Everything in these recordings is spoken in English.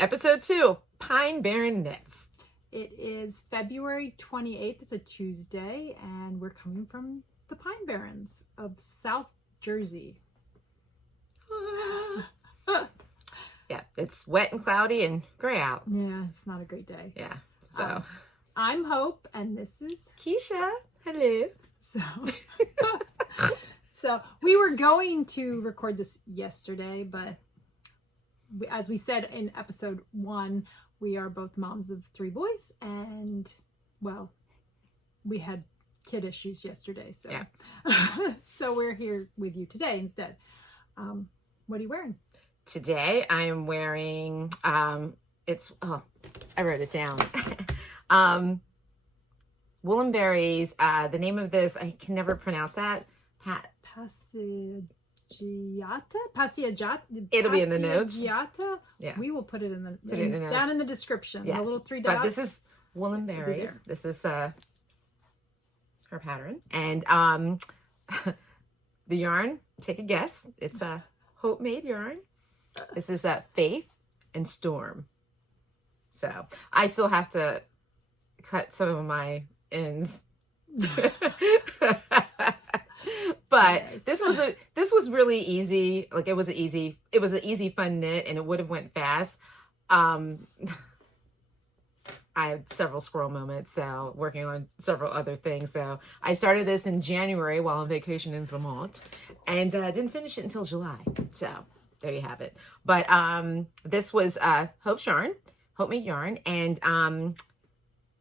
Episode 2, Pine Barren Knits. It is February 28th. It's a Tuesday, and we're coming from the Pine Barrens of South Jersey. Yeah, it's wet and cloudy and gray out. Yeah, it's not a great day. Yeah, so. I'm Hope, and this is Kiesha. Hello. So we were going to record this yesterday, but as we said in episode 1, we are both moms of 3 boys, and well, we had kid issues yesterday, so yeah. So we're here with you today instead. What are you wearing? Today I am wearing I wrote it down. Woolen Berries. The name of this, I can never pronounce that. Passeggiata. It'll be in the notes. Passeggiata. Yeah, we will put it in the notes. Down in the description. Yes. The little 3 dots. But this is Woolen Berries. This is her pattern, and the yarn. Take a guess. It's a Hope made yarn. This is Faith and Storm. So I still have to cut some of my ends. But this was really easy. Like it was an easy fun knit, and it would have went fast. I had several squirrel moments, so working on several other things. So I started this in January while on vacation in Vermont, and didn't finish it until July. So there you have it. But this was Hope's yarn, Hope made yarn, and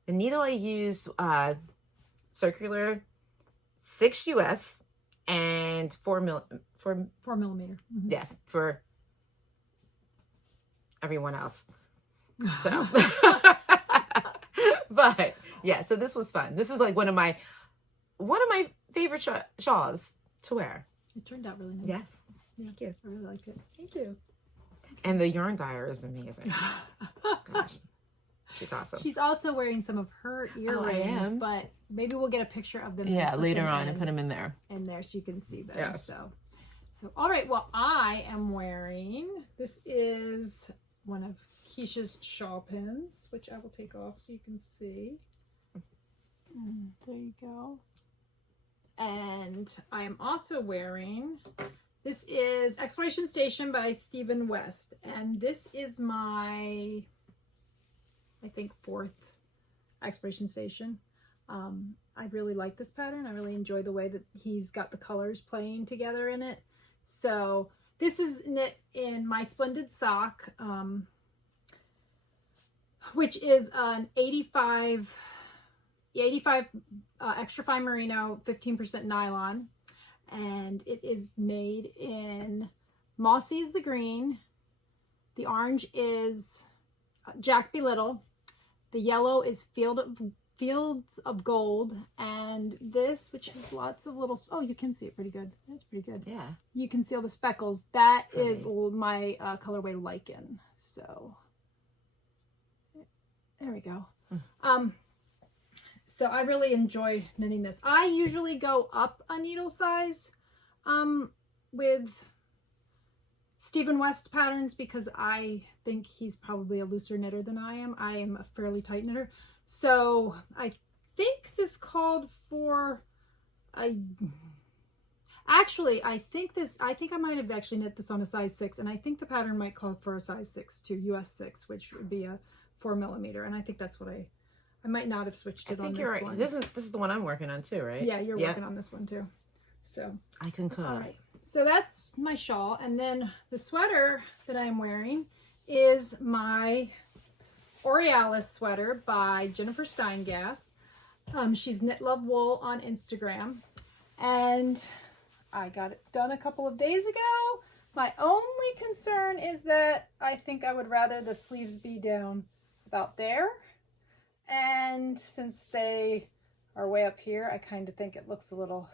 the needle I used circular 6 US and 4 millimeter. Mm-hmm. Yes, for everyone else. So, but yeah, so this was fun. This is like one of my favorite shawls to wear. It turned out really nice. Yes, yeah, thank you. I really liked it. Thank you. And the yarn dyer is amazing. Gosh, she's awesome. She's also wearing some of her earrings, but maybe we''ll get a picture of them. Yeah, later on and put them in there. In there so you can see them. Yes. So all right. Well, I am wearing. This is one of Kiesha's shawl pins, which I will take off so you can see. There you go. And I am also wearing. This is Exploration Station by Stephen West, and this is my, I think, 4th Exploration Station. I really like this pattern. I really enjoy the way that he's got the colors playing together in it. So this is knit in My Splendid Sock, which is an 85 extra fine merino, 15% nylon. And it is made in Mossy is the green, the orange is Jack Be Little, the yellow is Fields of Gold, and this, which has lots of little, oh, you can see it pretty good. That's pretty good. Yeah. You can see all the speckles. That is my colorway Lichen. So there we go. So I really enjoy knitting this. I usually go up a needle size with Stephen West patterns because I think he's probably a looser knitter than I am. I am a fairly tight knitter. So I think this called for I might have actually knit this on a size 6, and I think the pattern might call for a size 6 too, US 6, which would be a 4 millimeter. And I think that's what I might not have switched it on this one. This is the one I'm working on too, right? Yeah, you're working on this one too. So I concur. All right. So that's my shawl, and then the sweater that I'm wearing is my Aurealis sweater by Jennifer Steingass. She's Knit Love Wool on Instagram, and I got it done a couple of days ago. My only concern is that I think I would rather the sleeves be down about there. And since they are way up here, I kind of think it looks a little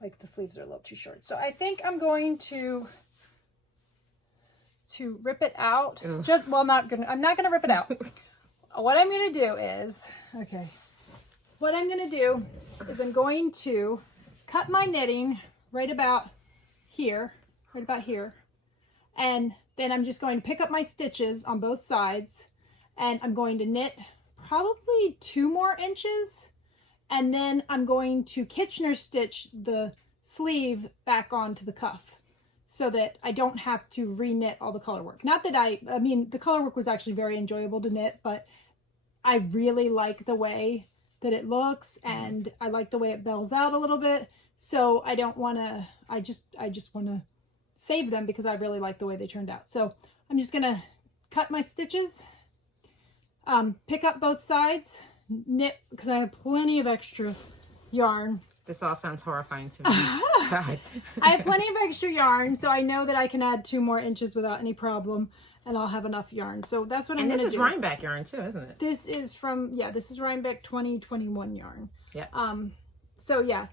like the sleeves are a little too short. So I think I'm going to rip it out. I'm not gonna rip it out. What I'm gonna do is, I'm going to cut my knitting right about here, And then I'm just going to pick up my stitches on both sides, and I'm going to knit probably 2 more inches, and then I'm going to Kitchener stitch the sleeve back onto the cuff so that I don't have to re-knit all the color work. Not that I mean, the color work was actually very enjoyable to knit, but I really like the way that it looks, and I like the way it bells out a little bit. So I don't want to, I just want to save them because I really like the way they turned out. So I'm just going to cut my stitches, pick up both sides, knit, because I have plenty of extra yarn. This all sounds horrifying to me. God. I have plenty of extra yarn, so I know that I can add 2 more inches without any problem, and I'll have enough yarn. So that's what I'm going to do. And this is Rhinebeck yarn too, isn't it? This is from, yeah, this is Rhinebeck 2021 yarn. Yeah. So yeah,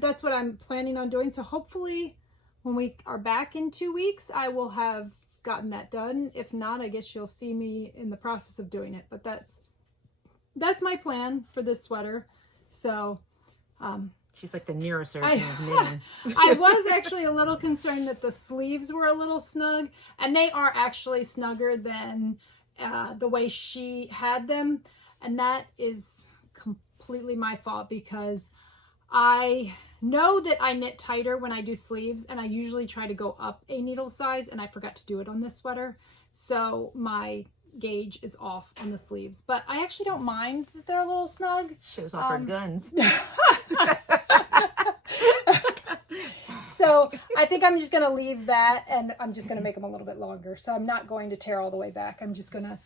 that's what I'm planning on doing. So hopefully when we are back in 2 weeks, I will have gotten that done. If not, I guess you'll see me in the process of doing it. But that's my plan for this sweater. So, she's like the neurosurgeon of knitting. I was actually a little concerned that the sleeves were a little snug, and they are actually snugger than the way she had them. And that is completely my fault because I know that I knit tighter when I do sleeves, and I usually try to go up a needle size, and I forgot to do it on this sweater. So my gauge is off on the sleeves, but I actually don't mind that they're a little snug. Shows off her guns. So I think I'm just going to leave that, and I'm just going to make them a little bit longer. So I'm not going to tear all the way back. I'm just going to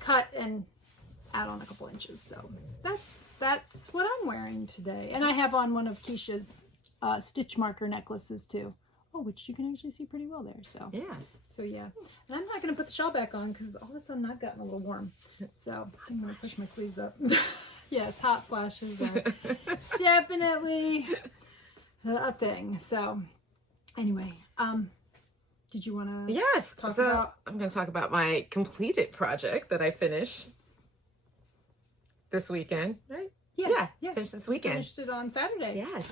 cut and add on a couple inches. So that's what I'm wearing today. And I have on one of Kiesha's stitch marker necklaces too. Oh, which you can actually see pretty well there. So yeah. And I'm not going to put the shawl back on because all of a sudden I've gotten a little warm. So I'm going to push my sleeves up. Yes, hot flashes are definitely a thing. So anyway, did you want to talk about? I'm going to talk about my completed project that I finished this weekend, right? Yeah. Finished this weekend. Finished it on Saturday. Yes.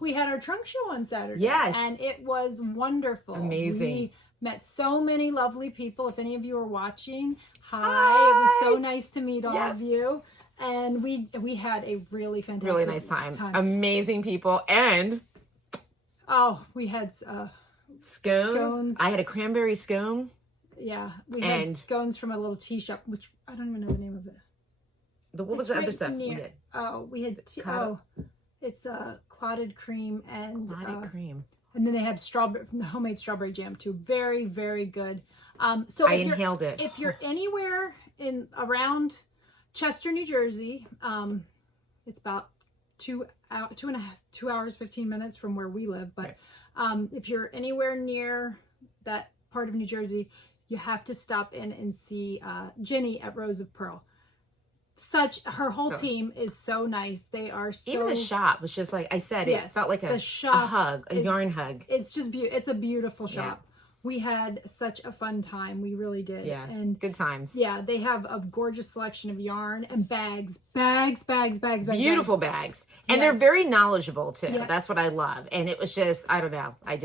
We had our trunk show on Saturday. Yes. And it was wonderful. Amazing. We met so many lovely people. If any of you are watching, hi. It was so nice to meet all of you. And we had a really fantastic really nice time. Amazing people. And we had scones. I had a cranberry scone. Yeah. We had scones from a little tea shop, which I don't even know the name of it. What was the other stuff we did? We had it's clotted cream and cream. And then they had homemade strawberry jam too. Very, very good. So I inhaled it. If you're anywhere around Chester, New Jersey, it's about 2 hours, 15 minutes from where we live. But if you're anywhere near that part of New Jersey, you have to stop in and see Jenny at Rose of Purl. Her whole team is so nice. They are so... Even the shop was just like, I said, it felt like a hug, a yarn hug. It's just it's a beautiful shop. Yeah. We had such a fun time. We really did. Yeah, and good times. Yeah, they have a gorgeous selection of yarn and bags. Beautiful bags. And they're very knowledgeable too. Yes. That's what I love. And it was just, I don't know. I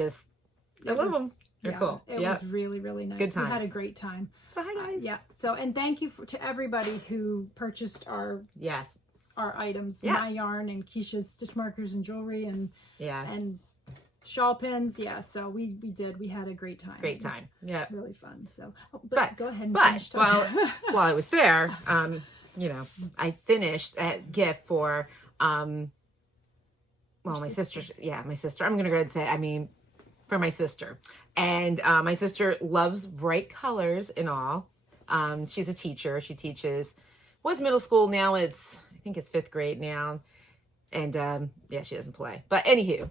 love them. They're cool. It was really, really nice. Good times. We had a great time. So hi guys. So, and thank you to everybody who purchased our items, my yarn and Kiesha's stitch markers and jewelry and shawl pins. Yeah. So we had a great time. Great time. Yeah. Really fun. So, but go ahead and finish. While I was there, I finished that gift for, my sister. Yeah, my sister. I'm going to go ahead and say, for my sister. And my sister loves bright colors and all. She's a teacher. She was middle school. Now I think it's 5th grade now. And she doesn't play. But anywho,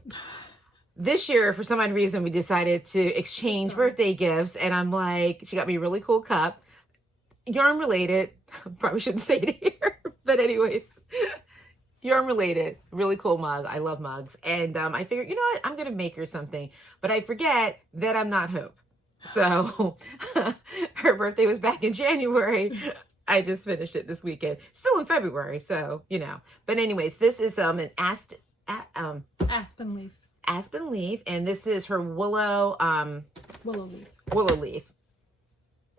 this year, for some odd reason, we decided to exchange birthday gifts. And I'm like, she got me a really cool cup. Yarn related. Probably shouldn't say it here. But anyway, yarn related, really cool mug. I love mugs. And I figured, you know what? I'm going to make her something. But I forget that I'm not Hope. So her birthday was back in January. I just finished it this weekend. Still in February. So, But anyways, this is an aspen Aspen Leaf, and this is her Willowleaf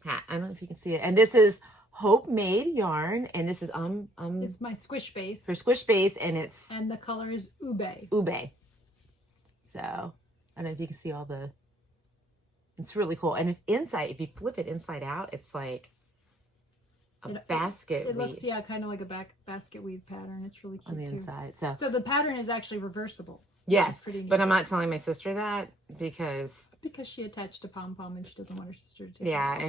hat. I don't know if you can see it. And this is Hope made yarn, and this is it's my squish base. her squish base, and the color is ube. Ube. So I don't know if you can see all the. It's really cool, and if you flip it inside out, it's like a basket. It looks weave. kind of like a basket weave pattern. It's really cute on the inside. So the pattern is actually reversible. Yes, but I'm not telling my sister that because she attached a pom pom and she doesn't want her sister to take it off.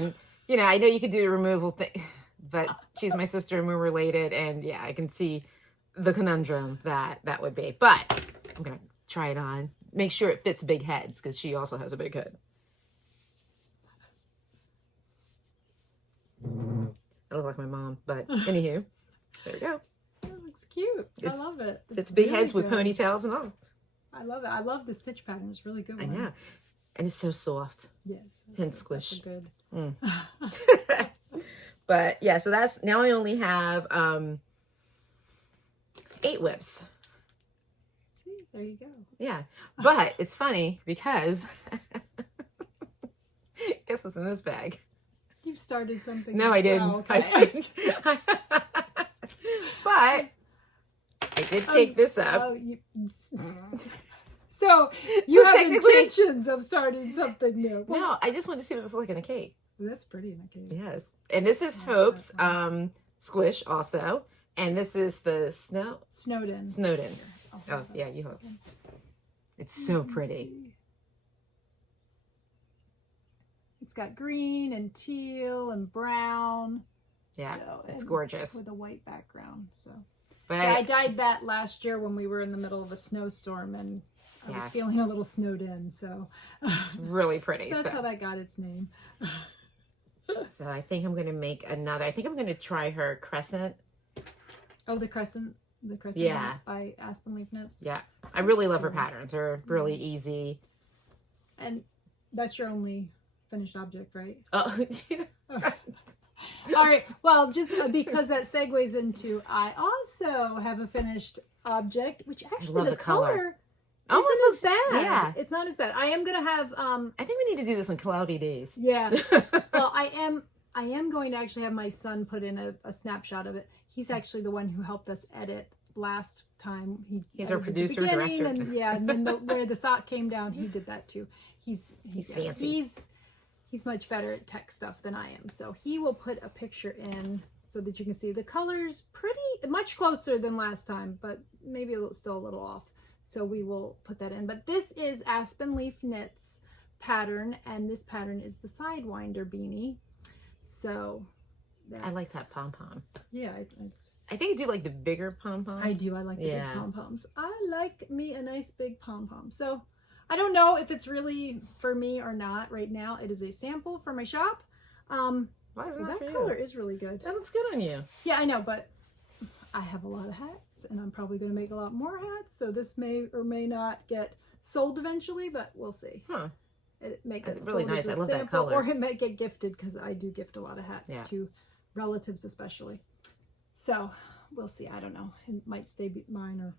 and I know you could do a removal thing, but she's my sister and we're related, and I can see the conundrum that would be. But I'm gonna try it on, make sure it fits big heads because she also has a big head. I look like my mom, but anywho, there we go. That looks cute. I love it. It's big heads with ponytails and all. I love it. I love the stitch pattern. It's really good. I know. And it's so soft. Yes. And squish. Good. But yeah, so that's, now I only have 8 whips. See, there you go. Yeah. But it's funny because guess what's in this bag? You started something. No, I didn't. Oh, okay. But I did pick this up. So you have intentions of starting something new. No, I just wanted to see what this looks like in a cake. Well, that's pretty in a cake. Yes. And this is Hope's squish also. And this is the Snowden. Oh, yeah, you hope. It's so pretty. It's got green and teal and brown. Yeah, it's gorgeous. With a white background. So, but I dyed that last year when we were in the middle of a snowstorm and I was feeling a little snowed in. So it's really pretty. That's how that got its name. So I think I'm going to make another. I think I'm going to try her crescent. Oh, the crescent. Yeah. By Aspen Leaf Knits. Yeah. I really love her patterns. They're really easy. And that's your only finished object, right? Oh, yeah. All right. Well, just because that segues into, I also have a finished object, which actually the color almost looks bad. Yeah, it's not as bad. I am gonna have. I think we need to do this on cloudy days. Yeah. Well, I am going to actually have my son put in a snapshot of it. He's actually the one who helped us edit last time. He's our producer, director. And and then where the sock came down, he did that too. He's fancy. He's much better at tech stuff than I am. So he will put a picture in so that you can see the colors much closer than last time, but maybe still a little off. So we will put that in. But this is Aspen Leaf Knits pattern, and this pattern is the Sidewinder Beanie. So I like that pom-pom. Yeah. I think I do like the bigger pom-poms. I do. I like the big pom-poms. I like me a nice big pom-pom. So I don't know if it's really for me or not right now. It is a sample for my shop. Why is that color is really good. That looks good on you. Yeah, I know, but I have a lot of hats and I'm probably going to make a lot more hats. So this may or may not get sold eventually, but we'll see. Huh. It may get really nice. I love that color. Or it might get gifted because I do gift a lot of hats to relatives especially. So we'll see. I don't know. It might stay mine or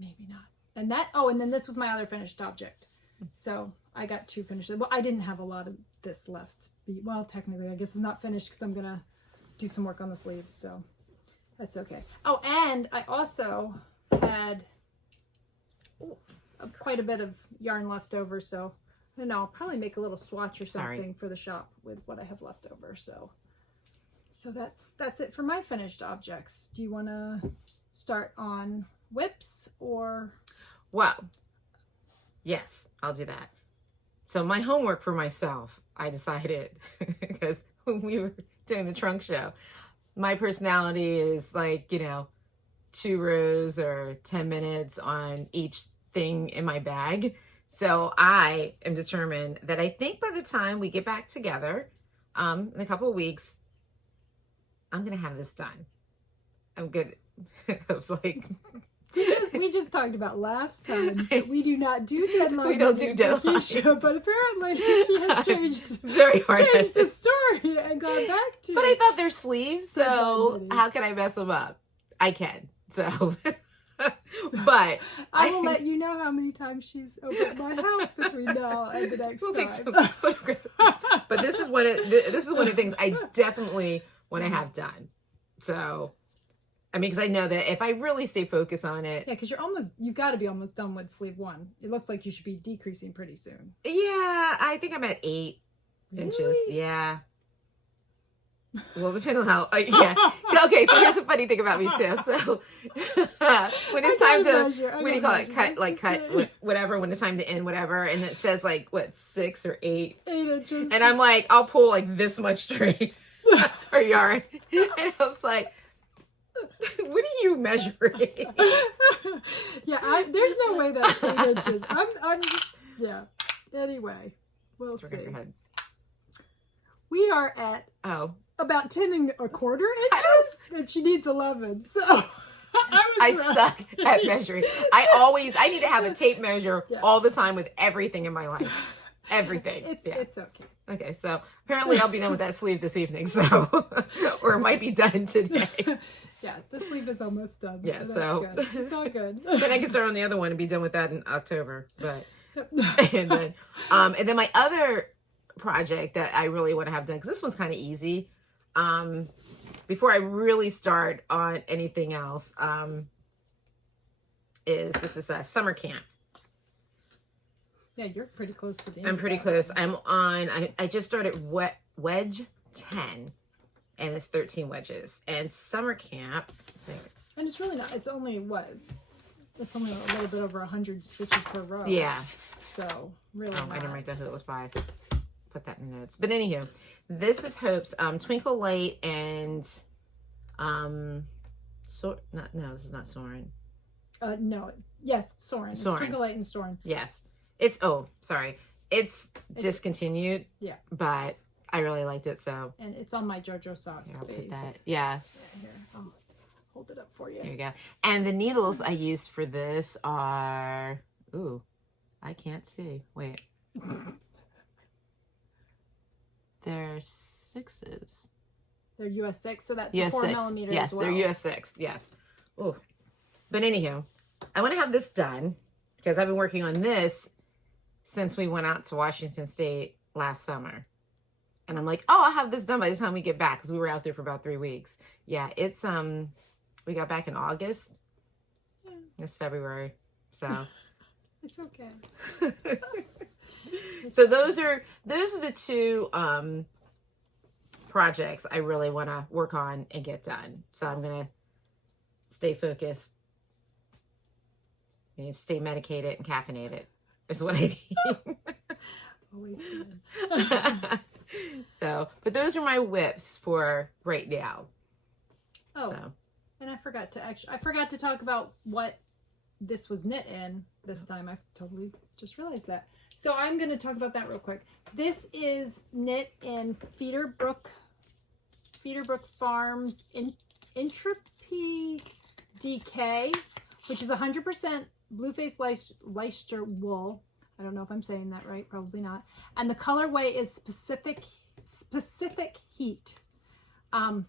maybe not. And then this was my other finished object. So I got 2 finished. Well, I didn't have a lot of this left. Well, technically, I guess it's not finished because I'm going to do some work on the sleeves. So that's okay. Oh, and I also had quite a bit of yarn left over. So I don't know, I'll probably make a little swatch or something for the shop with what I have left over. So that's it for my finished objects. Do you want to start on whips or? Well, yes, I'll do that. So my homework for myself, I decided because when we were doing the trunk show, my personality is like, 2 rows or 10 minutes on each thing in my bag. So I am determined that I think by the time we get back together in a couple of weeks, I'm going to have this done. I'm good. I was like... We just talked about last time that we do not do deadlines. We don't do deadlines. But apparently she has changed the story and gone back to. But I thought they're sleeves, so how can I mess them up? I can. So But I will let you know how many times she's over at my house between now and the next we'll time. take some photographs. But this is one of the things I definitely want to have done. So, I mean, because I know that if I really stay focused on it. Yeah, because you've got to be almost done with sleeve 1. It looks like you should be decreasing pretty soon. Yeah, I think I'm at 8 inches. Yeah. Well, depending on how, yeah. Okay, so here's a funny thing about me too. So when it's time to, what do you call it? Cut, whatever, when it's time to end, whatever. And it says like, what, 6 or 8? 8 inches. And I'm like, I'll pull like this much string or yarn. And I was like, what are you measuring? Yeah, there's no way that's 8 inches. I'm just, yeah. Anyway, we'll see. We are at about 10 1/4 inches, and she needs 11. So I suck at measuring. I need to have a tape measure all the time with everything in my life. Everything. It's okay. Okay, so apparently I'll be done with that sleeve this evening. So, or it might be done today. Yeah, the sleeve is almost done. Yeah, so that's good. It's all good. Then I can start on the other one and be done with that in October. But and then my other project that I really want to have done, because this one's kind of easy. Before I really start on anything else, this is a summer camp. Yeah, you're pretty close to the end. I'm pretty close. I'm on. I just started wedge 10. And it's 13 wedges. And summer camp. And it's really not. It's only what? It's only a little bit over 100 stitches per row. Yeah. So really. I didn't write down who it was by. Put that in the notes. But anywho, this is Hope's Twinkle Light and this is not Soren. No. Yes, Soren. Soren. Twinkle Light and Soren. Yes. It's discontinued. Yeah. But I really liked it, so. And it's on my JoJo sock I'll base. put that. Yeah. Here, I'll hold it up for you. There you go. And the needles I used for this are, I can't see. Wait. They're 6s. They're US 6, so that's US 4 6. millimeters Yes, as well. they're US 6. Yes. Ooh. But anywho, I want to have this done because I've been working on this since we went out to Washington State last summer. And I'm like, I'll have this done by the time we get back, because we were out there for about 3 weeks. Yeah, it's we got back in August. Yeah. It's February, so it's okay. So those are the two projects I really want to work on and get done. So I'm gonna stay focused, stay medicated and caffeinated. Is what I need. Always good. So, but those are my whips for right now. Oh, so. And I forgot to talk about what this was knit in this time. I totally just realized that. So I'm going to talk about that real quick. This is knit in Feederbrook Farms Entropy DK, which is 100% Blueface Leicester wool. I don't know if I'm saying that right, probably not. And the colorway is specific heat. And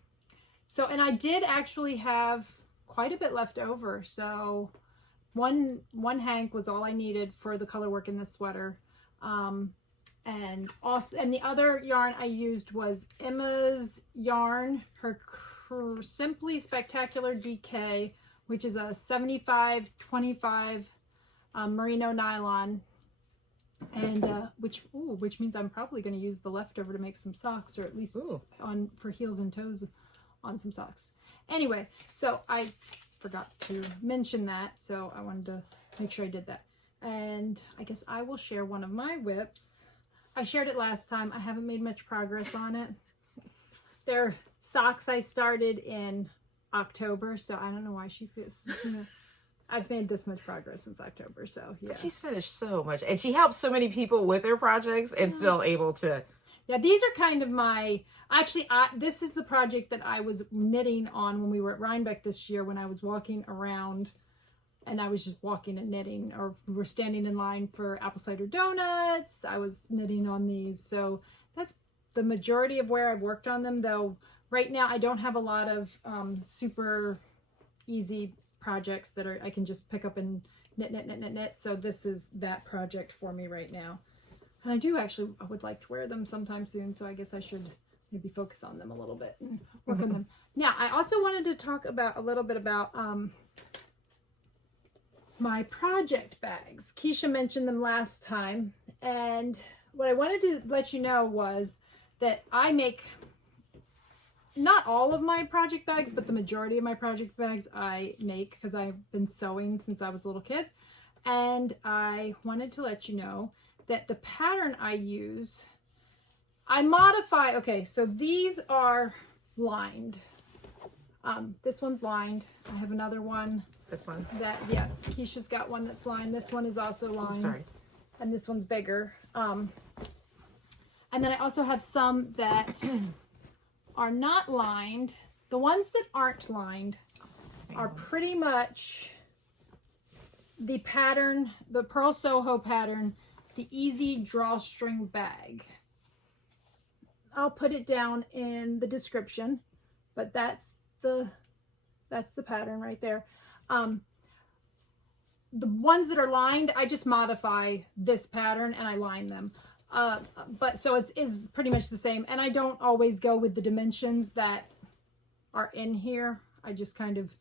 I did actually have quite a bit left over. So one hank was all I needed for the color work in this sweater. And the other yarn I used was Emma's yarn, her Simply Spectacular DK, which is a 75-25 merino nylon. And which means I'm probably going to use the leftover to make some socks, or at least for heels and toes on some socks. Anyway, so I forgot to mention that, so I wanted to make sure I did that. And I guess I will share one of my whips. I shared it last time. I haven't made much progress on it. They're socks I started in October, so I don't know why she feels. I've made this much progress since October, so yeah. She's finished so much, and she helps so many people with their projects, and still able to. Yeah, these are kind of my. Actually, this is the project that I was knitting on when we were at Rhinebeck this year. When I was walking around, and I was just walking and knitting, or we were standing in line for apple cider donuts. I was knitting on these, so that's the majority of where I've worked on them. Though right now I don't have a lot of super easy projects that I can just pick up and knit. So this is that project for me right now. And I would like to wear them sometime soon. So I guess I should maybe focus on them a little bit and work on them. Now, I also wanted to talk a little bit about my project bags. Kiesha mentioned them last time. And what I wanted to let you know was that I make not all of my project bags, but the majority of my project bags I make because I've been sewing since I was a little kid. And I wanted to let you know that the pattern I use, I modify. Okay, so these are lined. This one's lined. I have another one. This one? Yeah, Kiesha's got one that's lined. This one is also lined. Sorry. And this one's bigger. And then I also have some that are not lined. The ones that aren't lined are pretty much the pattern, the Purl Soho pattern, the easy drawstring bag. I'll put it down in the description, but that's the pattern right there. The ones that are lined, I just modify this pattern and I line them. But so it's pretty much the same. And I don't always go with the dimensions that are in here. I just kind of,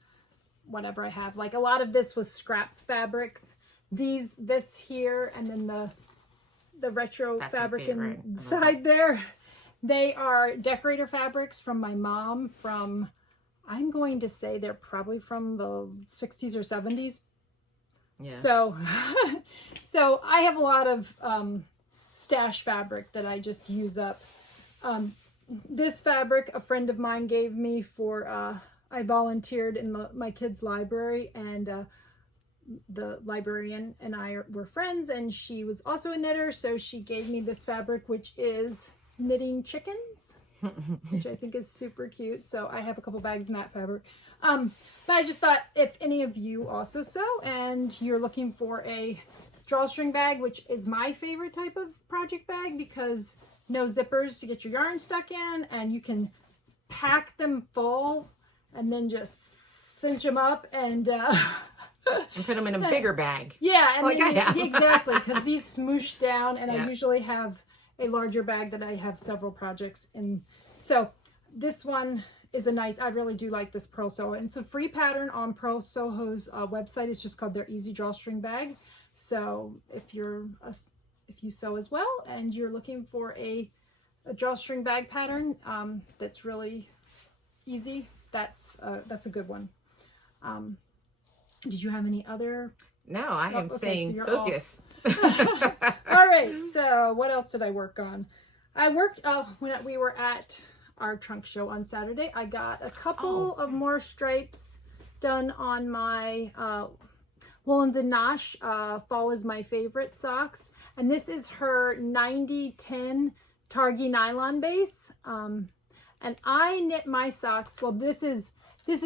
whatever I have. Like a lot of this was scrap fabric. This here, and then the retro fabric inside there. They are decorator fabrics from my mom from, I'm going to say they're probably from the 60s or 70s. Yeah. So I have a lot of stash fabric that I just use up. This fabric a friend of mine gave me for, I volunteered in my kids' library, and the librarian and I were friends, and she was also a knitter, so she gave me this fabric, which is knitting chickens, which I think is super cute. So I have a couple bags in that fabric. But I just thought if any of you also sew and you're looking for a drawstring bag, which is my favorite type of project bag because no zippers to get your yarn stuck in, and you can pack them full and then just cinch them up and put them in a bigger bag. Yeah, and like then, I have. Exactly, because these smoosh down, and yeah. I usually have a larger bag that I have several projects in. So this one is a nice, I really do like this Purl Soho. And it's a free pattern on Purl Soho's website. It's just called their Easy Drawstring Bag. So if you sew as well and you're looking for a drawstring bag pattern that's really easy, that's a good one. Did you have any other? No, I am saying so focus. All right, so what else did I work on? I worked when we were at our trunk show on Saturday. I got a couple of more stripes done on my Woolens and Nosh. Fall is my favorite socks, and this is her 90-10 Targhee nylon base. And I knit my socks. Well, this is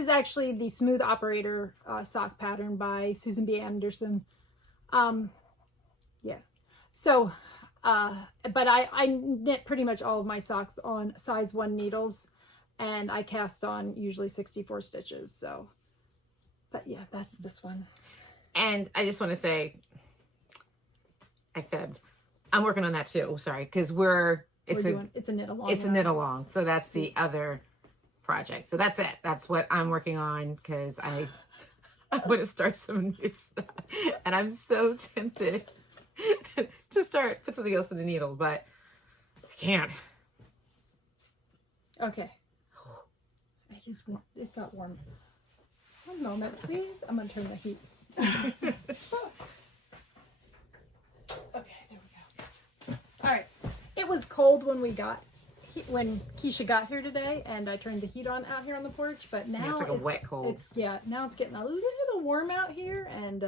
actually the Smooth Operator sock pattern by Susan B. Anderson. Yeah. So, but I knit pretty much all of my socks on size 1 needles, and I cast on usually 64 stitches. So, but yeah, that's this one. And I just want to say, I fibbed. I'm working on that too. Sorry, because it's a knit along. It's a knit along. So that's the other project. So that's it. That's what I'm working on, because I want to start some new stuff, and I'm so tempted to put something else in the needle, but I can't. Okay. It got warm. One moment, please. I'm gonna turn the heat. Okay, there we go. All right. It was cold when when Kiesha got here today, and I turned the heat on out here on the porch, but now it's like a wet cold. Now it's getting a little warm out here, and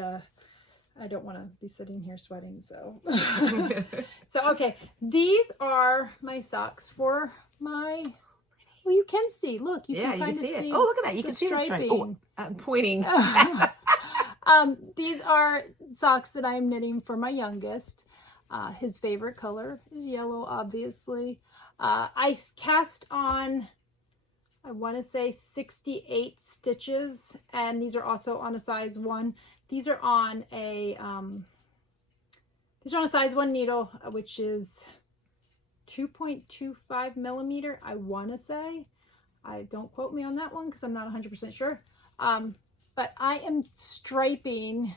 I don't want to be sitting here sweating, so. So, okay, these are my socks for my, well, you can see, look, you can kind of see it. Oh, look at that, you can see the striping. Oh, I'm pointing. These are socks that I'm knitting for my youngest. His favorite color is yellow, obviously. I cast on I want to say 68 stitches, and these are also on a size 1. These are on a size 1 needle, which is 2.25 millimeter, I want to say. I don't quote me on that one because I'm not 100% sure. But I am striping.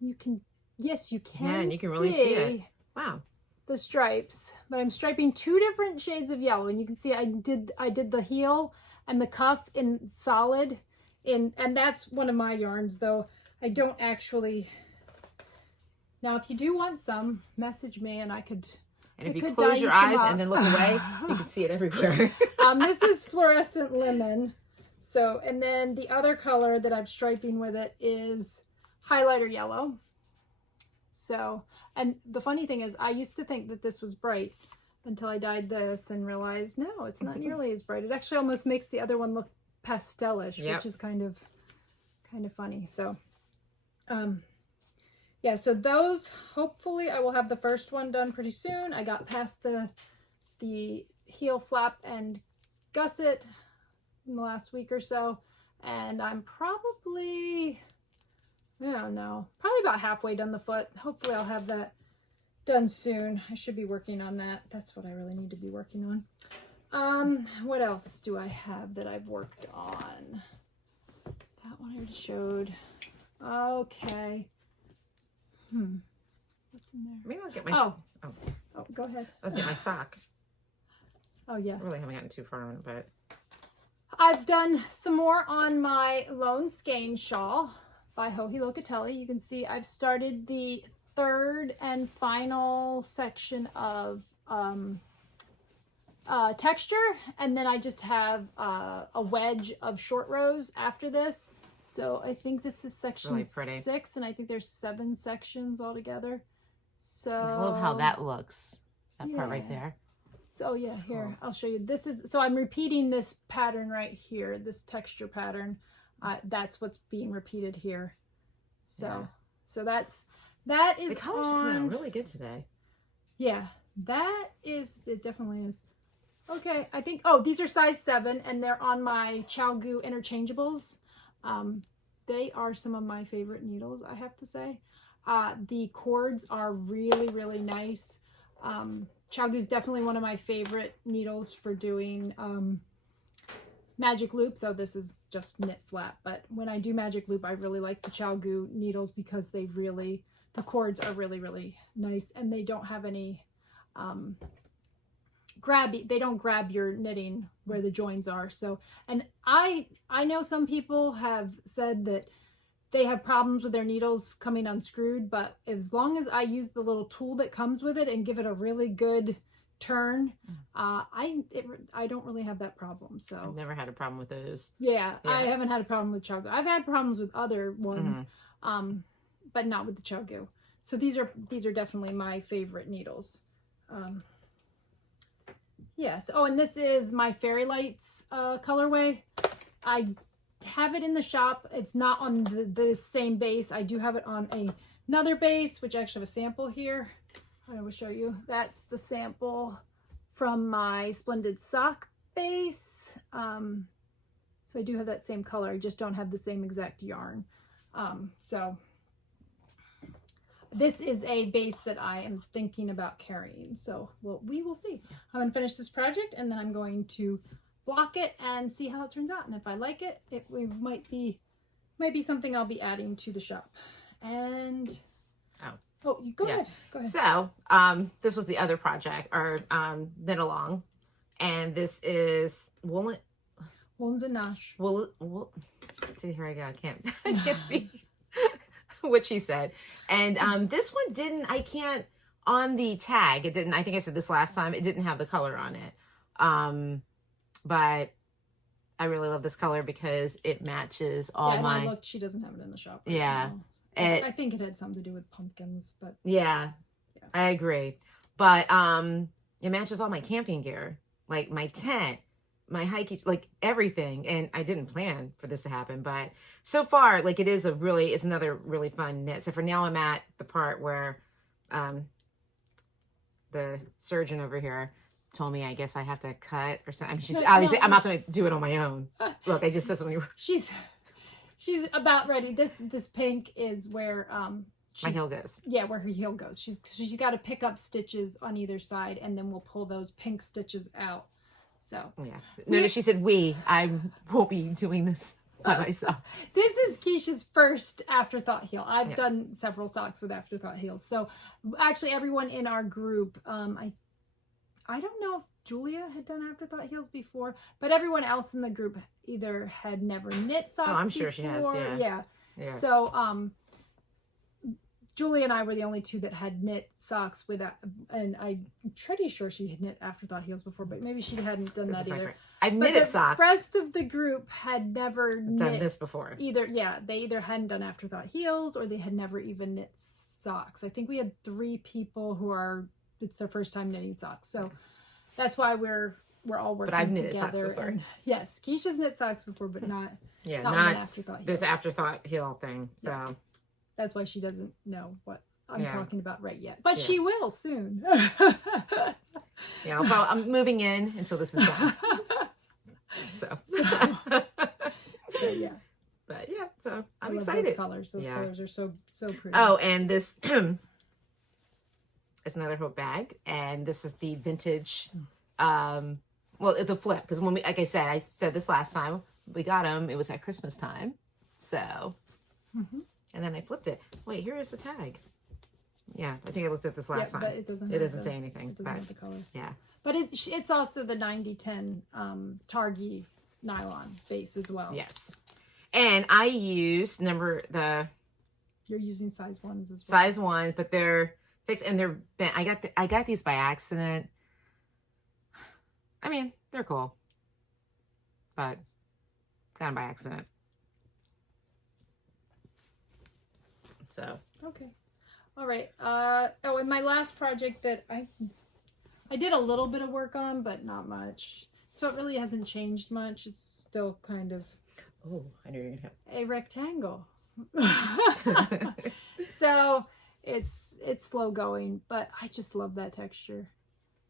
You can, yes, you can. Yeah, and you can really see it. Wow. The stripes, but I'm striping 2 different shades of yellow, and you can see I did the heel and the cuff in solid, and that's one of my yarns, though I don't actually. Now, if you do want some, message me, and I could. And if you close your eyes and then look away, you can see it everywhere. This is fluorescent lemon. So, and then the other color that I'm striping with it is highlighter yellow. So, and the funny thing is, I used to think that this was bright until I dyed this and realized, no, it's not nearly as bright. It actually almost makes the other one look pastelish, which is kind of funny. So, yeah, so those, hopefully I will have the first one done pretty soon. I got past the heel flap and gusset in the last week or so, and I'm probably, I don't know, probably about halfway done the foot. Hopefully I'll have that done soon. I should be working on that. That's what I really need to be working on. What else do I have that I've worked on? That one I already showed. Okay. What's in there? Maybe I'll get my... Oh, go ahead. I was getting my sock. Oh, yeah. I really haven't gotten too far on it, but... I've done some more on my Lone Skein shawl by Joji Locatelli. You can see I've started the 3rd and final section of texture, and then I just have a wedge of short rows after this. So I think this is section 6, and I think there's 7 sections altogether. So I love how that looks. That part right there. So yeah, here, I'll show you. This is, so I'm repeating this pattern right here, this texture pattern. That's what's being repeated here. So, so that is the colors are coming out really good today. Yeah, that is, it definitely is. Okay, I think, these are size 7, and they're on my Chalgu interchangeables. They are some of my favorite needles, I have to say. The cords are really, really nice. Chalgu is definitely one of my favorite needles for doing magic loop, though this is just knit flat. But when I do magic loop, I really like the Chalgu needles because they really, the cords are really, really nice, and they don't have any they don't grab your knitting where the joins are. So, and I know some people have said that they have problems with their needles coming unscrewed, but as long as I use the little tool that comes with it and give it a really good turn, I don't really have that problem. So I've never had a problem with those. Yeah. I haven't had a problem with Chalgu. I've had problems with other ones, but not with the Chalgu. So these are definitely my favorite needles. Yes. Oh, and this is my Fairy Lights colorway. I have it in the shop. It's not on the same base. I do have it on another base, which I actually have a sample here. I will show you. That's the sample from my Splendid Sock base. So I do have that same color. I just don't have the same exact yarn. So this is a base that I am thinking about carrying. So we will see. I'm going to finish this project, and then I'm going to block it and see how it turns out. And if I like it, it might be something I'll be adding to the shop. And you go ahead. Go ahead. So this was the other project, or knit along, and this is Woolens and Nash. See, here I go. I can't speak what she said. And this one on the tag, it didn't, I think I said this last time, it didn't have the color on it. But I really love this color because it matches all my... Look, she doesn't have it in the shop. Yeah. I think it had something to do with pumpkins, but... Yeah, I agree. But it matches all my camping gear. Like my tent, my hiking, like everything. And I didn't plan for this to happen, but so far, like it's another really fun knit. So for now, I'm at the part where the surgeon over here told me I guess I have to cut or something. I mean, she's No, obviously no. I'm not going to do it on my own. Look, I just said something. She's about ready. This pink is where My heel goes. Yeah, where her heel goes. She's got to pick up stitches on either side, and then we'll pull those pink stitches out. So yeah. Notice she said I won't be doing this by myself. This is Kiesha's first afterthought heel. I've done several socks with afterthought heels. So actually, everyone in our group, I don't know if Julia had done afterthought heels before, but everyone else in the group either had never knit socks. Oh, I'm sure she has. Yeah. So Julia and I were the only two that had knit socks with that, and I'm pretty sure she had knit afterthought heels before, but maybe she hadn't done that either. I've knitted socks. The rest of the group had never done this before. They either hadn't done afterthought heels or they had never even knit socks. I think we had 3 people it's their first time knitting socks. So that's why we're all working together. But I've knitted socks before. Yes, Kiesha's knit socks before, but not an afterthought heel. This afterthought heel thing. So. Yeah. That's why she doesn't know what I'm talking about right yet. But she will soon. I'm moving in until this is done. So yeah. But yeah, so I'm love excited. Those colors. Those colors are so pretty. Oh, and this is another Hope bag. And this is the vintage, the flip. Because when like I said this last time, we got them. It was at Christmas time. So... Mm-hmm. And then I flipped it. Wait, here is the tag. Yeah, I think I looked at this last time. But it doesn't say anything. It doesn't have the color. Yeah. But it's also the 90-10 Targhee nylon base as well. Yes. And I used You're using size 1s as well. Size 1, but they're fixed and they're bent. I got these by accident. I mean, they're cool. But got them by accident. So okay, all right. And my last project that I did a little bit of work on, but not much. So it really hasn't changed much. It's still kind of I knew you were gonna have a rectangle. So it's slow going, but I just love that texture.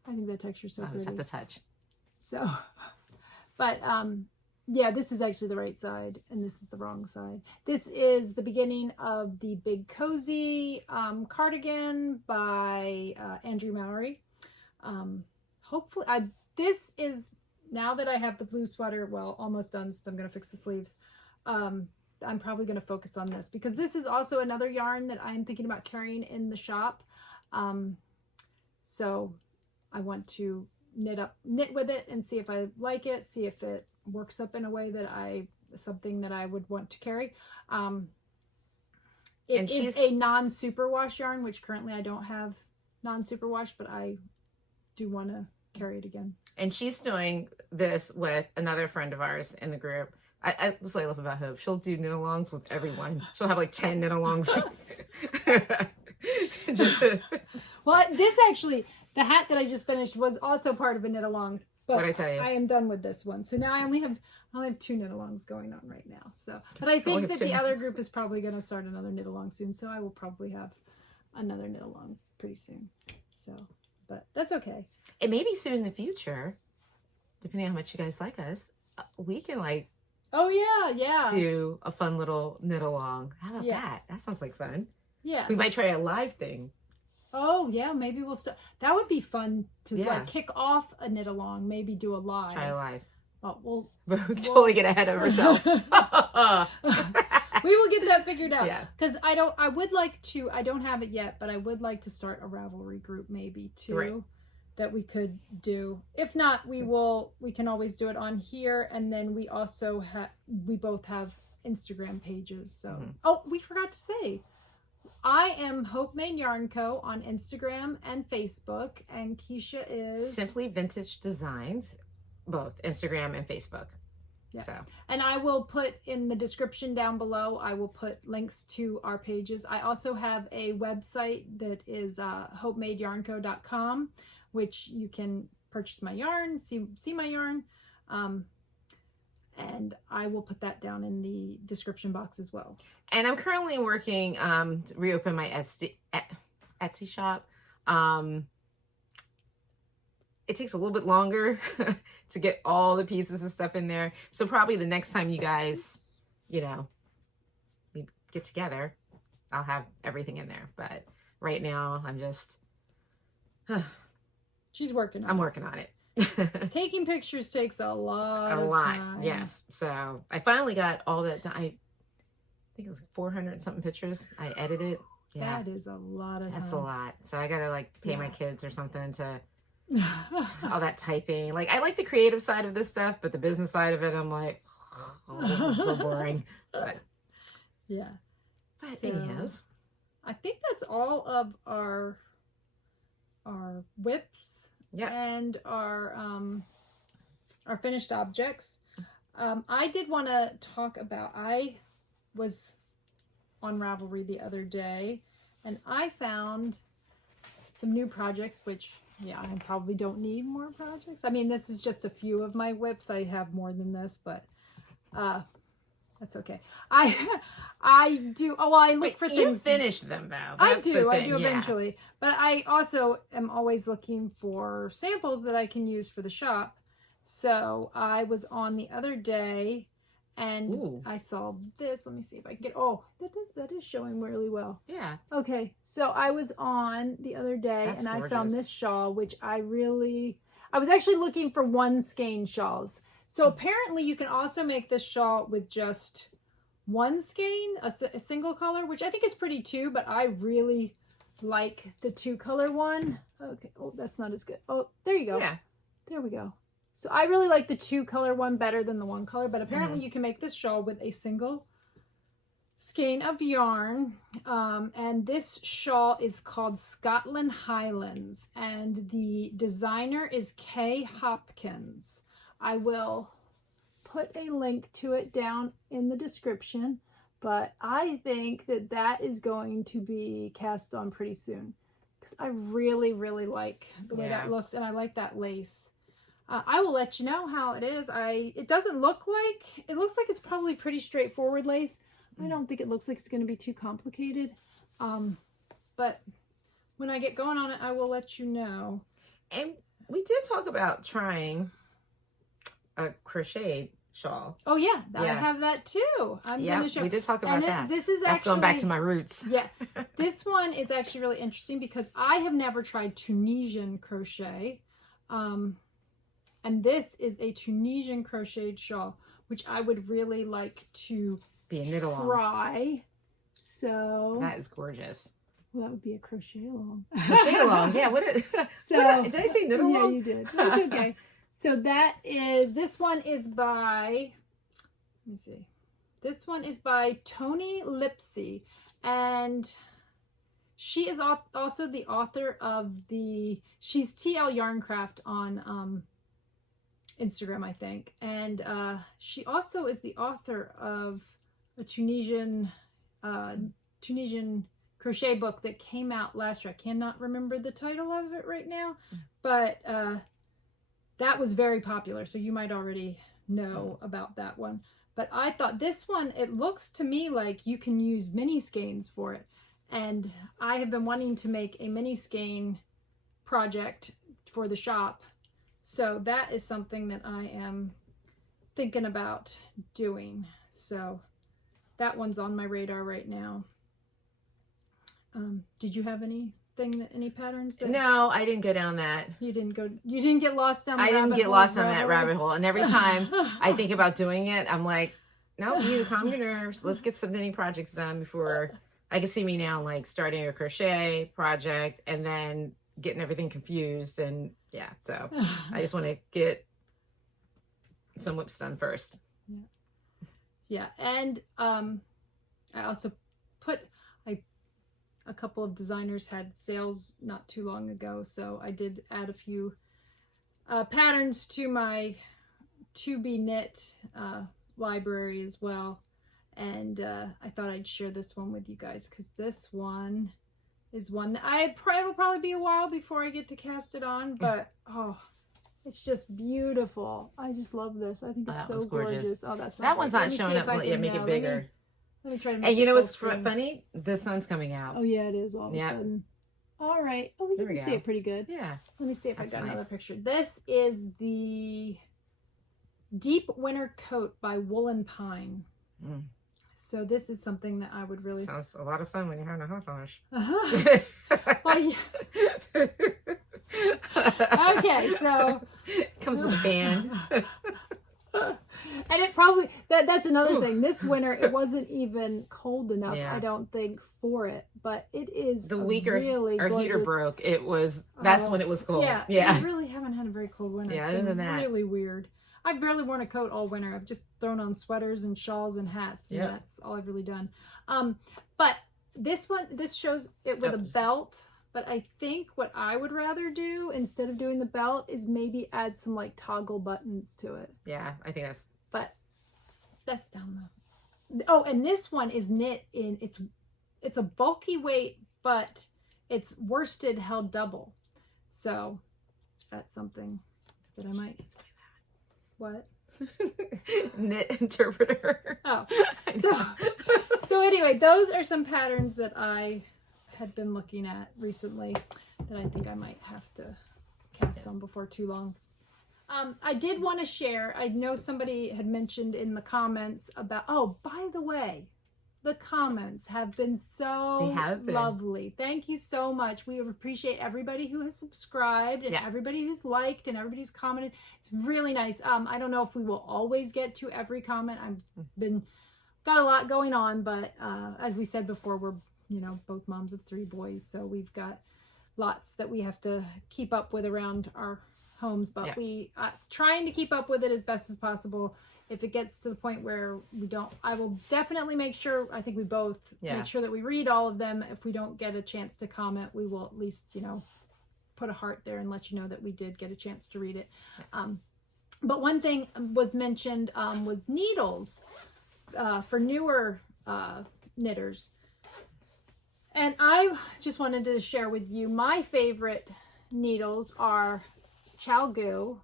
I think that texture's so pretty. I just have to touch. So, but yeah, this is actually the right side, and this is the wrong side. This is the beginning of the Big Cozy cardigan by Andrew Mowry. Hopefully, this is, now that I have the blue sweater, almost done, so I'm going to fix the sleeves. I'm probably going to focus on this, because this is also another yarn that I'm thinking about carrying in the shop. So I want to knit with it and see if I like it, see if it works up in a way that something that I would want to carry. It is a non-superwash yarn, which currently I don't have non-superwash, but I do want to carry it again. And she's doing this with another friend of ours in the group. That's what I love about Hope. She'll do knit-alongs with everyone. She'll have like 10 knit-alongs. Well, this actually, the hat that I just finished was also part of a knit-along. But what'd I tell you? I am done with this one. So now I only have 2 knit-alongs going on right now. So, but I think that the other group is probably going to start another knit-along soon. So I will probably have another knit-along pretty soon. So, but that's okay. And maybe soon in the future, depending on how much you guys like us, we can do a fun little knit-along. How about that? That sounds like fun. Yeah. We might try a live thing. Oh, yeah, maybe we'll start. That would be fun to kick off a knit along, maybe do a live. Try a live. Oh, we'll totally get ahead of ourselves. We will get that figured out. Yeah. Because I don't have it yet, but I would like to start a Ravelry group maybe too. That we could do. If not, we can always do it on here. And then we also we both have Instagram pages. So, oh, we forgot to say, I am Hope Made Yarn Co. on Instagram and Facebook, and Kiesha is Simply Vintage Designs, both Instagram and Facebook. Yeah. So. And I will put in the description down below, I will put links to our pages. I also have a website that is hopemadeyarnco.com, which you can purchase my yarn, see my yarn. And I will put that down in the description box as well. And I'm currently working to reopen my Etsy shop. it takes a little bit longer to get all the pieces and stuff in there. So probably the next time you guys, you know, we get together, I'll have everything in there. But right now I'm just, she's working on I'm it. working on it. Taking pictures takes a lot A of lot, time. yes. So I finally got all that done. I think it was 400 and something pictures. I edited. Yeah, That is a lot of that's time. a lot. So I gotta like pay my Yeah. kids or something to all that typing. Like I like the creative side of this stuff, but the business side of it, I'm like, oh, it's so boring. But yeah. So, anyhows, I think that's all of our whips and our finished objects. I did want to talk about, I was on Ravelry the other day and I found some new projects, which I probably don't need more projects. I mean, this is just a few of my whips. I have more than this, but that's okay. I do. Oh, well, I look for things. You finish them though. I do eventually. But I also am always looking for samples that I can use for the shop. So I was on the other day and I saw this. Let me see if I can get, that is showing really well. Yeah. Okay. So I was on the other day That's and gorgeous. I found this shawl, which I was actually looking for one skein shawls. So apparently you can also make this shawl with just one skein, a single color, which I think is pretty too, but I really like the 2-color one. Okay. Oh, that's not as good. Oh, there you go. Yeah. There we go. So I really like the 2-color one better than the 1-color, but apparently you can make this shawl with a single skein of yarn. And this shawl is called Scotland Highlands, and the designer is Hopkins. I will put a link to it down in the description, but I think that is going to be cast on pretty soon because I really, really like the way that looks, and I like that lace. I will let you know how it is. It doesn't look like, it looks like it's probably pretty straightforward lace. I don't think it looks like it's going to be too complicated. But when I get going on it, I will let you know. And we did talk about trying a crochet shawl. Oh yeah, I have that too. I'm gonna show. We did talk about that. This is That's actually going back to my roots. Yeah, this one is actually really interesting because I have never tried Tunisian crochet, and this is a Tunisian crocheted shawl, which I would really like to be a knit along. Try. So that is gorgeous. Well, that would be a crochet along. Crochet along, yeah. Did I say knit along? Yeah, you did. It's okay. So this one is by, let me see. This one is by Toni Lipsey, and she is also the author of she's TL Yarncraft on Instagram, I think. And she also is the author of a Tunisian crochet book that came out last year. I cannot remember the title of it right now, but that was very popular, so you might already know about that one. But I thought this one, it looks to me like you can use mini skeins for it. And I have been wanting to make a mini skein project for the shop. So that is something that I am thinking about doing. So that one's on my radar right now. Did you have any patterns? No, I didn't go down that. You didn't get lost down I didn't get lost on that rabbit hole. And every time I think about doing it, I'm like, no, you need to calm your nerves. Let's get some knitting projects done before I can see me now like starting a crochet project and then getting everything confused. And so I just want to get some whips done first. Yeah. And I also a couple of designers had sales not too long ago, so I did add a few patterns to my to be knit library as well, and I thought I'd share this one with you guys because this one is one that it'll probably be a while before I get to cast it on, but it's just beautiful. I just love this. I think it's so gorgeous. Oh, that one's not showing up. Yeah, make it bigger. Let me try to make and you know what's funny? The sun's coming out. Oh yeah, it is all of a sudden. All right. Oh, you can see it pretty good. Yeah. Let me see if That's I got another nice. picture. This is the Deep Winter Coat by Woolen Pine. Mm. So this is something that I would really... Sounds a lot of fun when you're having a hot flash. Well, yeah. Okay, so... Comes with a fan. And it probably... That's another thing. This winter, it wasn't even cold enough, I don't think, for it. But it is the week really our heater broke. It was... That's when it was cold. Yeah. We really haven't had a very cold winter. Yeah, It's other been than that. really weird. I've barely worn a coat all winter. I've just thrown on sweaters and shawls and hats. And that's all I've really done. But this shows it with a belt. But I think what I would rather do instead of doing the belt is maybe add some like toggle buttons to it. Yeah, I think that's... But that's down the... Oh, and this one is knit in... It's a bulky weight, but it's worsted held double. So that's something that I might... What? Knit interpreter. Oh, so anyway, those are some patterns that I had been looking at recently that I think I might have to cast on before too long. I did want to share, I know somebody had mentioned in the comments about, oh, by the way, the comments have been so lovely. Thank you so much. We appreciate everybody who has subscribed and everybody who's liked and everybody who's commented. It's really nice. I don't know if we will always get to every comment. I've got a lot going on, but as we said before, we're both moms of 3 boys, so we've got lots that we have to keep up with around our homes. But we trying to keep up with it as best as possible. If it gets to the point where we don't, I will definitely make sure, I think we both make sure that we read all of them. If we don't get a chance to comment, we will at least, put a heart there and let you know that we did get a chance to read it. But one thing was mentioned was needles for newer knitters. And I just wanted to share with you, my favorite needles are Chalgoo.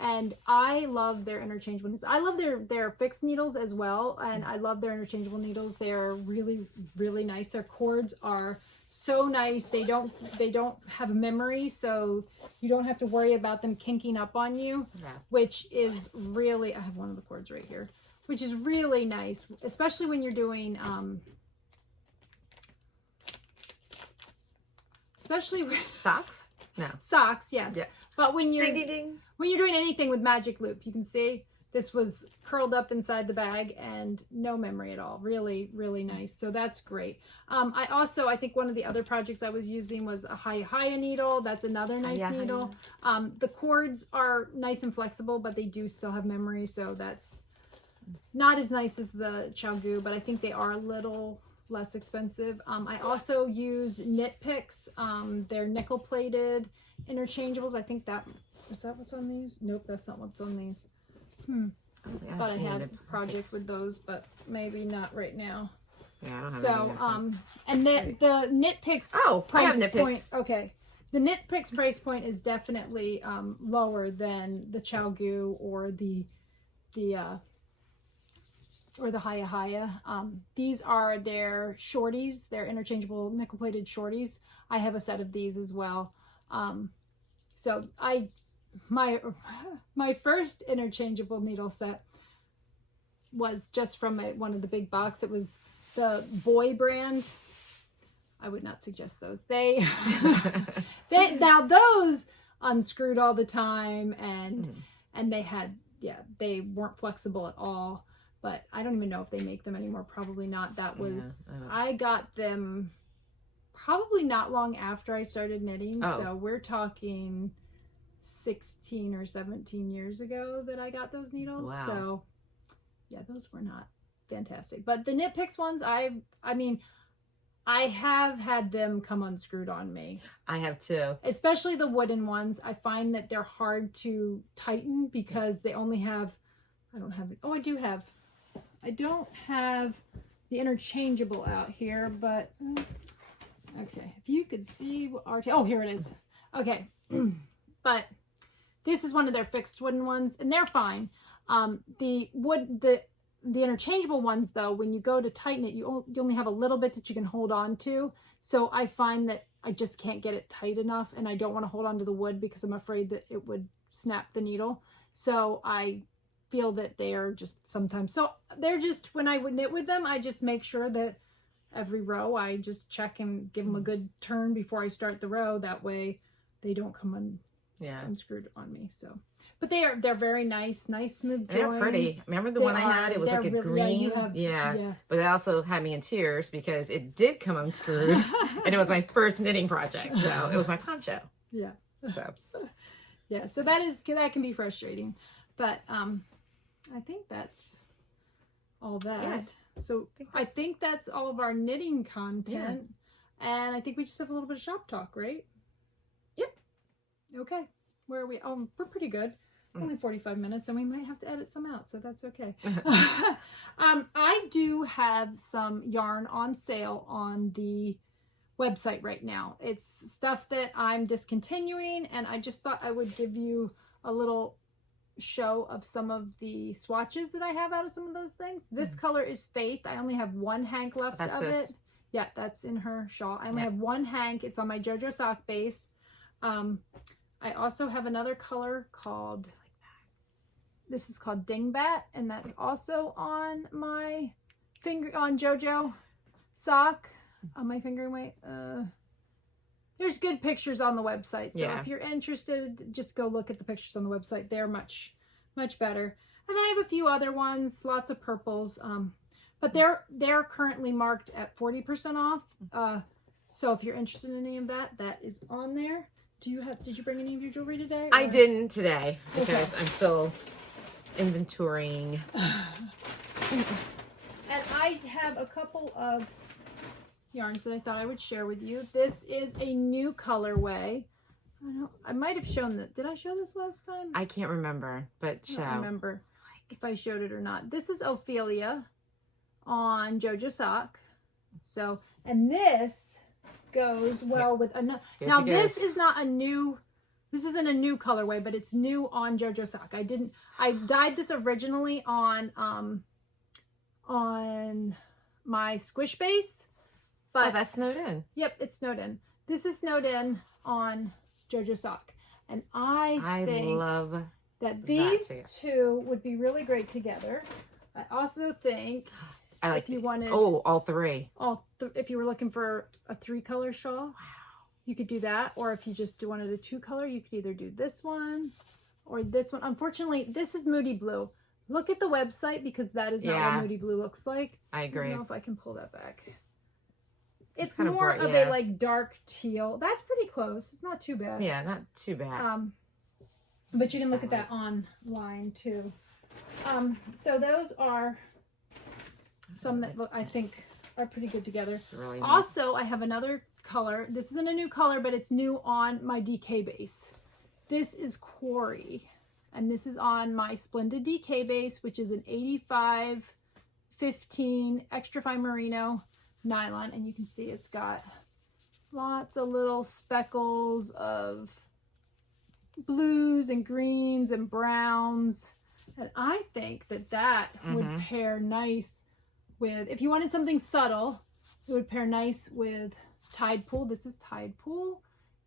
And I love their interchangeable needles. I love their fixed needles as well. And I love their interchangeable needles. They're really, really nice. Their cords are so nice. They don't have a memory, so you don't have to worry about them kinking up on you, which is really, I have one of the cords right here, which is really nice, especially when you're doing, socks? No. Socks, yes. Yeah. But when you're ding, ding, ding. When you're doing anything with magic loop, you can see this was curled up inside the bag and no memory at all. Really, really nice. So that's great. I think one of the other projects I was using was a Hiya needle. That's another nice needle. The cords are nice and flexible, but they do still have memory. So that's not as nice as the Chalgoo, but I think they are a little less expensive. I also use Knit Picks. They're nickel plated interchangeables. I think is that what's on these? Nope, that's not what's on these. I thought I had a project with those, but maybe not right now. Yeah, I don't have so and the Knit Picks I have Knit Picks. Okay. The Knit Picks price point is definitely lower than the Chalgoo or the Hiya. These are their shorties, their interchangeable nickel plated shorties. I have a set of these as well. So my first interchangeable needle set was just from one of the big box. It was the Boy brand. I would not suggest those. They now those unscrewed all the time and they had they weren't flexible at all. But I don't even know if they make them anymore. Probably not. That was I got them probably not long after I started knitting. So we're talking 16 or 17 years ago that I got those needles. Wow. So yeah, those were not fantastic. But the Knit Picks ones, I have had them come unscrewed on me. I have too. Especially the wooden ones. I find that they're hard to tighten because they only have, I don't have the interchangeable out here, but okay, if you could see what here it is. Okay. But this is one of their fixed wooden ones and they're fine. The interchangeable ones though, when you go to tighten it, you only have a little bit that you can hold on to. So I find that I just can't get it tight enough, and I don't want to hold on to the wood because I'm afraid that it would snap the needle. So I feel that they are just sometimes, so they're just, when I would knit with them, I just make sure that every row I just check and give them a good turn before I start the row. That way they don't come unscrewed on me. So, but they're very nice smooth joins. They're pretty. Remember the one I had? It was like a green. Yeah, but it also had me in tears because it did come unscrewed, and it was my first knitting project. So it was my poncho. Yeah. So yeah. So that can be frustrating, but I think that's all that. Yeah. So I think that's all of our knitting content. Yeah. And I think we just have a little bit of shop talk, right? Yep. Okay. Where are we? Oh, we're pretty good. Only 45 minutes, and we might have to edit some out, so that's okay. I do have some yarn on sale on the website right now. It's stuff that I'm discontinuing, and I just thought I would give you a little show of some of the swatches that I have out of some of those things. This color is Faith. I only have one hank left of it. Yeah, that's in her shawl. I only have one hank. It's on my JoJo sock base. I also have another color called, this is called Dingbat, and that's also on my on JoJo sock, on my fingering weight. There's good pictures on the website, so if you're interested, just go look at the pictures on the website. They're much better. And I have a few other ones, lots of purples, but they're currently marked at 40% off. So if you're interested in any of that, that is on there. Did you bring any of your jewelry today? I didn't today because I'm still inventorying. And I have a couple of yarns that I thought I would share with you. This is a new colorway. I might have shown that. Did I show this last time? I can't remember, but I don't remember if I showed it or not. This is Ophelia on JoJo sock. So, and this goes well with another. Now this is not a new. This isn't a new colorway, but it's new on JoJo sock. I dyed this originally on my squish base. But that's snowed in. Yep, it's snowed in. This is snowed in on JoJo sock. And I think love that these two would be really great together. I also think if you wanted all three. If you were looking for a 3-color shawl, you could do that. Or if you just wanted a 2-color, you could either do this one or this one. Unfortunately, this is Moody Blue. Look at the website because that is not what Moody Blue looks like. I agree. I don't know if I can pull that back. It's more of a like dark teal. That's pretty close. It's not too bad. Yeah, not too bad. But you can look at that online too. So those are some that look, I think, are pretty good together. Really nice. Also, I have another color. This isn't a new color, but it's new on my DK base. This is Quarry, and this is on my Splendid DK base, which is an 85-15 extra fine merino nylon, and you can see it's got lots of little speckles of blues and greens and browns, and I think that would pair nice with, if you wanted something subtle, it would pair nice with Tide Pool. This is Tide Pool.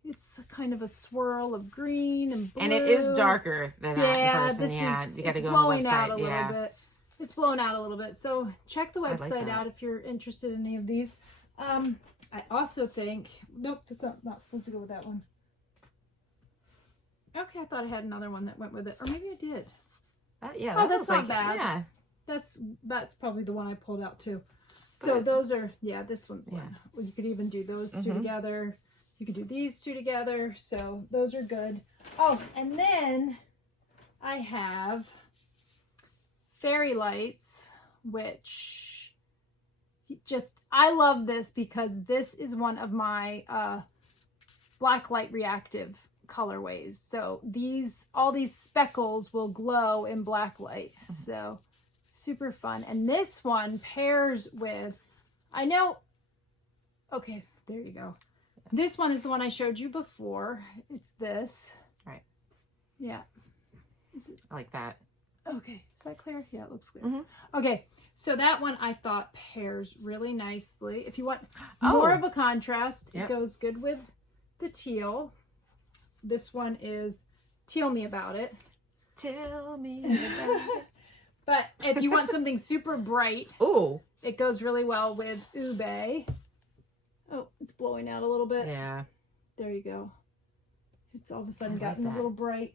It's kind of a swirl of green and blue, and it is darker than that in person. You got to go on the website. Out a little bit. It's blown out a little bit. So check the website out if you're interested in any of these. I also think, nope, that's not supposed to go with that one. Okay, I thought I had another one that went with it. Or maybe I did. That's not bad. Yeah. That's probably the one I pulled out too. So those are, this one's one. Well, you could even do those two together. You could do these two together. So those are good. Oh, and then I have Fairy Lights, which I love this because this is one of my black light reactive colorways. So all these speckles will glow in black light. So super fun. And this one pairs with, okay, there you go. This one is the one I showed you before. It's this. Right. Yeah. I like that. Okay, is that clear? Yeah, it looks clear. Okay, so that one I thought pairs really nicely. If you want more of a contrast, it goes good with the teal. This one is Tell Me About It. Tell me about it. But if you want something super bright, it goes really well with Ube. Oh, it's blowing out a little bit. Yeah. There you go. It's all of a sudden gotten a little bright.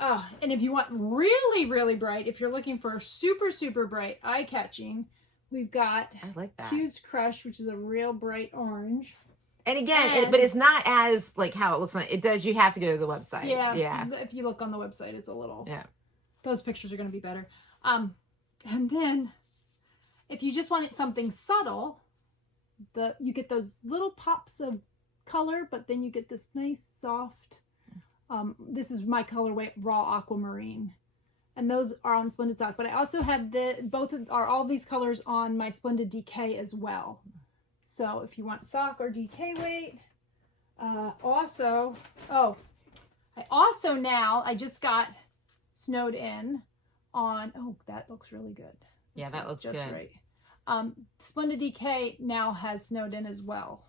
Oh, and if you want really, really bright, if you're looking for super, super bright, eye-catching, we've got Q's Crush, which is a real bright orange. And again, but it's not as like how it looks like it does. You have to go to the website. Yeah. If you look on the website, it's a little. Yeah. Those pictures are going to be better. And then, if you just want something subtle, you get those little pops of color, but then you get this nice soft. This is my colorway, Raw Aquamarine, and those are on Splendid Sock. But I also have all these colors on my Splendid DK as well. So if you want sock or DK weight, I just got snowed in on. Oh, that looks really good. Yeah, that looks just good. Right. Splendid DK now has snowed in as well.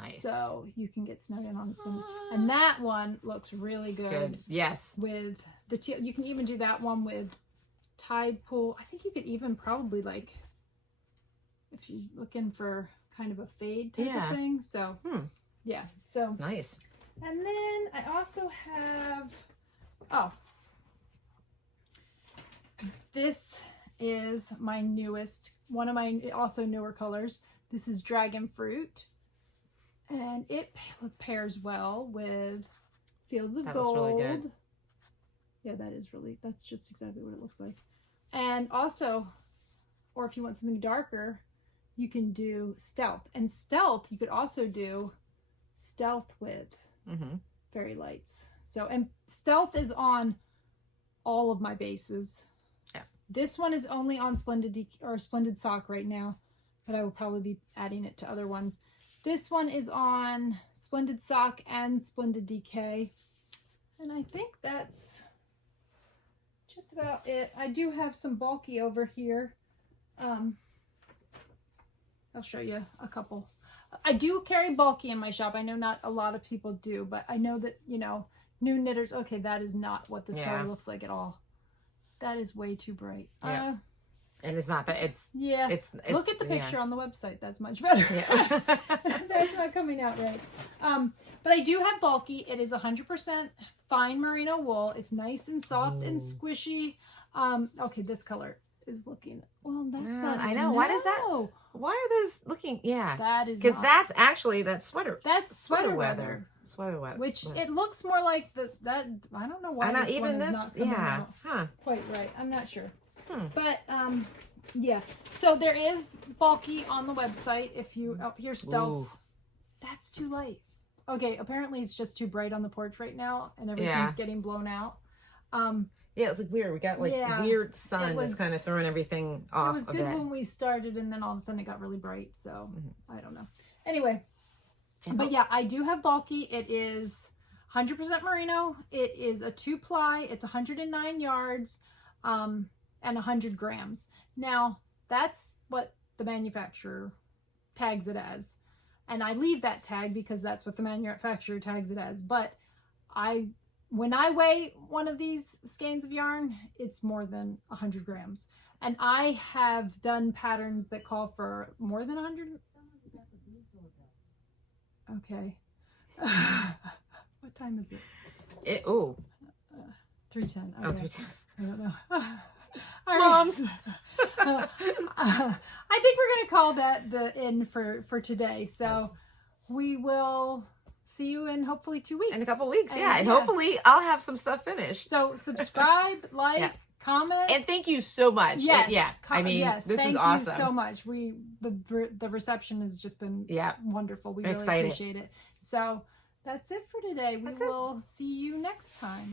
Nice. So you can get snowed in on this one. And that one looks really good. Yes. With the teal. You can even do that one with Tide Pool. I think you could even probably if you're looking for kind of a fade type of thing. So, yeah. So. Nice. And then I also have, this is my newest, one of my also newer colors. This is Dragon Fruit. And it pairs well with Fields of Gold. Looks really good. Yeah, that's just exactly what it looks like. And also, or if you want something darker, you can do Stealth. And Stealth, you could also do Stealth with Fairy Lights. So, and Stealth is on all of my bases. Yeah. This one is only on Splendid Sock right now, but I will probably be adding it to other ones. This one is on Splendid Sock and Splendid DK. And I think that's just about it. I do have some bulky over here. I'll show you a couple. I do carry bulky in my shop. I know not a lot of people do, but I know that, new knitters, okay, that is not what this color looks like at all. That is way too bright. Yeah. And it's not that it's look at the picture on the website. That's much better. Yeah. That's not coming out right. But I do have bulky. It is 100% fine merino wool. It's nice and soft and squishy. Okay, this color is looking, well, that's not, I know. Why does that, why are those looking, that is because that's actually sweater. That's sweater weather. Sweater weather. Which it looks more like that, I don't know why this one is not coming out quite right. I'm not sure. But, yeah. So there is bulky on the website. If you, here's Stealth. That's too light. Okay, apparently it's just too bright on the porch right now, and everything's getting blown out. Yeah, it's weird. We got weird sun that's kind of throwing everything off. It was good when we started, and then all of a sudden it got really bright. So I don't know. Anyway, but yeah, I do have bulky. It is 100% merino. It is a 2-ply. It's 109 yards, and 100 grams. Now that's what the manufacturer tags it as, and I leave that tag because that's what the manufacturer tags it as. But when I weigh one of these skeins of yarn, it's more than 100 grams. And I have done patterns that call for more than 100. Okay. What time is it? 3:10. Okay. 3:10. I don't know. Moms. I think we're going to call that the end for today. So we will see you in hopefully 2 weeks. In a couple weeks, and hopefully I'll have some stuff finished. So subscribe, like, comment, and thank you so much. Yes, this is awesome. Thank you so much. The reception has just been wonderful. We really appreciate it. So that's it for today. We will see you next time.